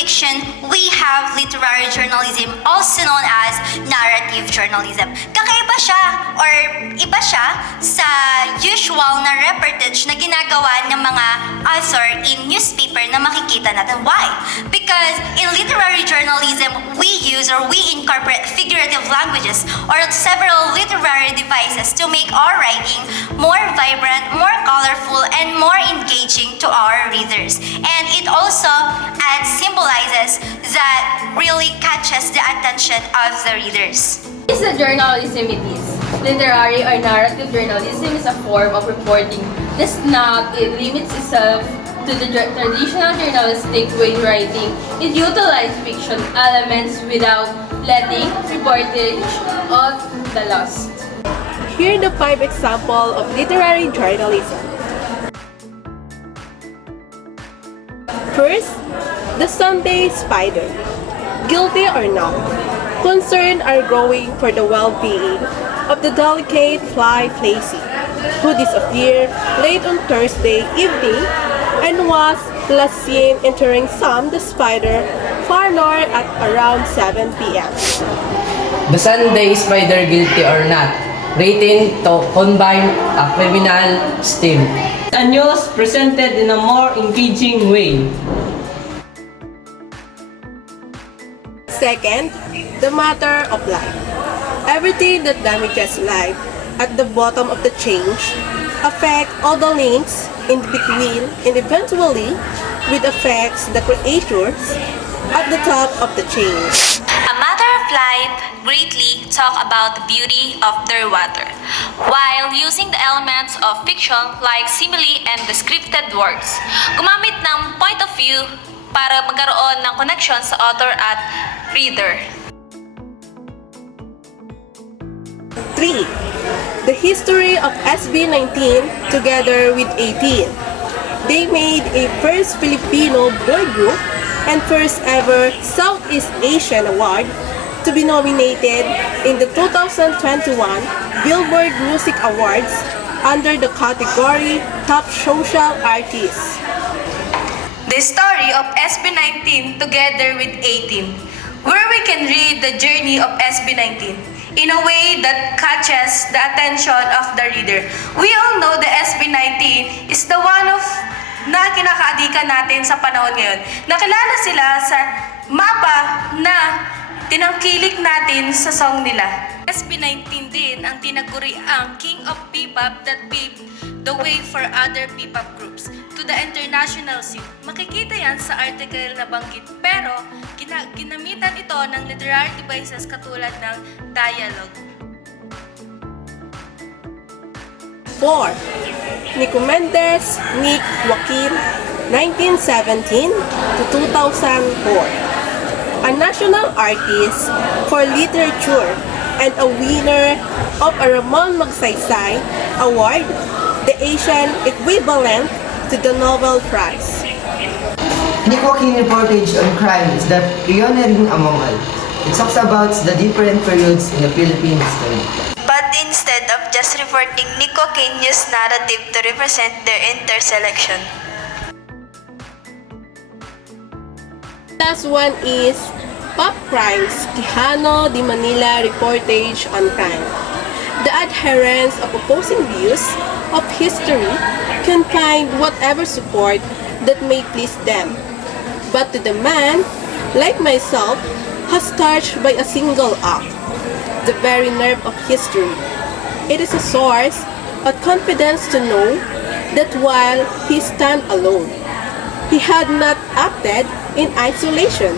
fiction, we have literary journalism, also known as narrative journalism. Kakaiba siya or iba siya sa usual na reportage na ginagawa ng mga author in newspaper na makikita natin. Why? Because in literary journalism, we use or we incorporate figurative languages or several literary devices to make our writing more vibrant, more colorful, and more engaging to our readers. And it also symbolizes that really catches the attention of the readers. What is the journalism it is? Literary or narrative journalism is a form of reporting. Does not it limits itself to the traditional journalistic way of writing. It utilizes fiction elements without letting reportage of the lost. Here are the 5 examples of literary journalism. First, the Sunday spider. Guilty or not, concern are growing for the well-being of the delicate fly Flacy, who disappeared late on Thursday evening and was last seen entering the spider far north at around 7 p.m. The Sunday Spider, guilty or not, written to combine a criminal sting. A news presented in a more engaging way. Second, the matter of life. Everything that damages life at the bottom of the chain affect all the links in between and eventually with affects the creators at the top of the chain. A Matter of Life greatly talk about the beauty of their water, while using the elements of fiction like simile and descriptive words. Gumamit ng point of view para magkaroon ng connection sa author at reader. 3. The history of SB19 together with 18. They made a first Filipino boy group and first ever Southeast Asian Award to be nominated in the 2021 Billboard Music Awards under the category Top Social Artists. The story of SB19 together with 18, where we can read the journey of SB19 in a way that catches the attention of the reader. We all know the SB19 is the one of na kinakaadikan natin sa panahon ngayon. Nakilala sila sa mapa na tinangkilik natin sa song nila. SB19 din ang tinaguri ang King of Bebop that paved the way for other Bebop groups to the international scene. Makikita yan sa article na banggit, pero ginamitan ito ng literary devices katulad ng dialogue. 4. Nico Mendez, Nick Joaquin, 1917 to 2004. A national artist for literature and a winner of a Ramon Magsaysay Award, the Asian equivalent to the Nobel Prize. Nick Joaquin Reportage on Crime is the pioneering among all. It talks about the different periods in the Philippine history. But instead of just reporting, Nick Joaquin used narrative to represent their interselection. Last one is Pop Crimes, Quijano de Manila Reportage on Crime. The adherents of opposing views of history can find whatever support that may please them. But to the man, like myself, has touched by a single act, the very nerve of history. It is a source of confidence to know that while he stand alone, he had not acted in isolation,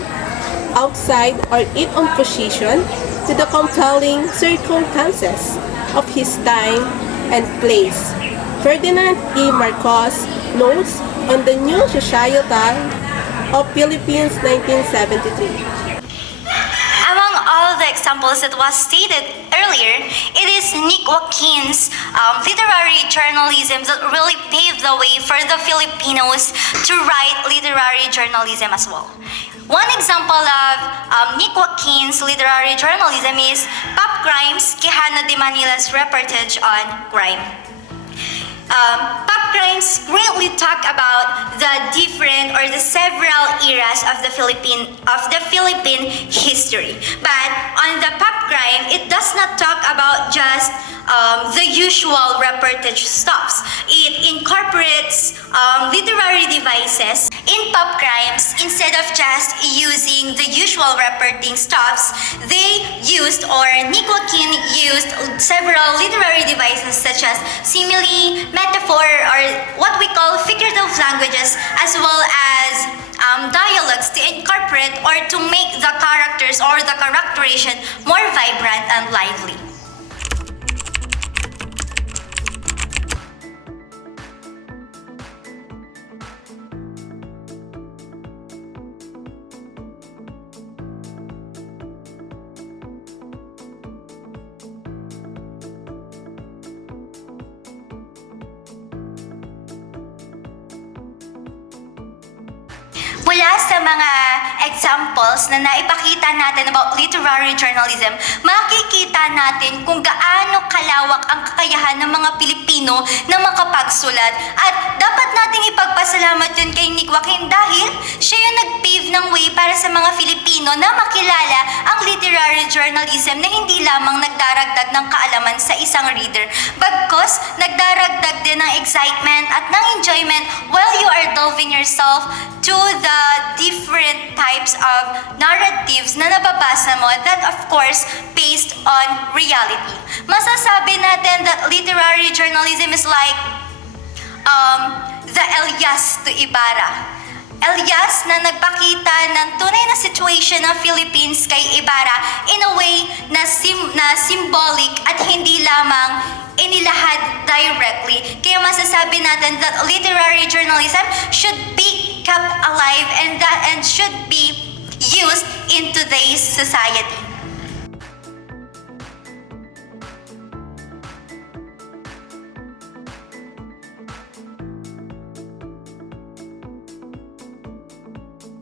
outside or in opposition to the compelling circumstances of his time and place. Ferdinand E. Marcos notes on the New Societal of Philippines 1973. Among all the examples that was stated earlier, it is Nick Joaquin's literary journalism that really paved the way for the Filipinos to write literary journalism as well. One example of Nick Joaquin's literary journalism is Pop Crimes, Quijano de Manila's reportage on crime. Pop Crimes greatly only talk about the different or the several eras of the Philippine history. But on the pop crime, it does not talk about just the usual reportage stuffs. It incorporates literary devices. In pop crimes, instead of just using the usual reporting stuffs, they used, or Nico Kin used, several literary devices such as simile, metaphor, or what we call figurative languages, as well as dialogues to incorporate or to make the characters or the characterization more vibrant and lively. Mula sa mga examples na naipakita natin about literary journalism, makikita natin kung gaano kalawak ang kakayahan ng mga Pilipino na makapagsulat. At dapat nating ipagpasalamat yun kay Nick Joaquin dahil siya yung nag-pave ng way para sa mga Filipino na makilala ang literary journalism na hindi lamang nagdaragdag ng kaalaman sa isang reader, bagkus nagdaragdag din ng excitement at ng enjoyment while you are delving yourself to the different types of narratives na nababasa mo that of course based on reality. Masasabi natin that literary journalism is like the Elias to Ibarra. Elias na nagpakita ng tunay na situation ng Philippines kay Ibarra in a way na symbolic at hindi lamang inilahad directly. Kaya masasabi natin that literary journalism should be kept alive and should be used in today's society.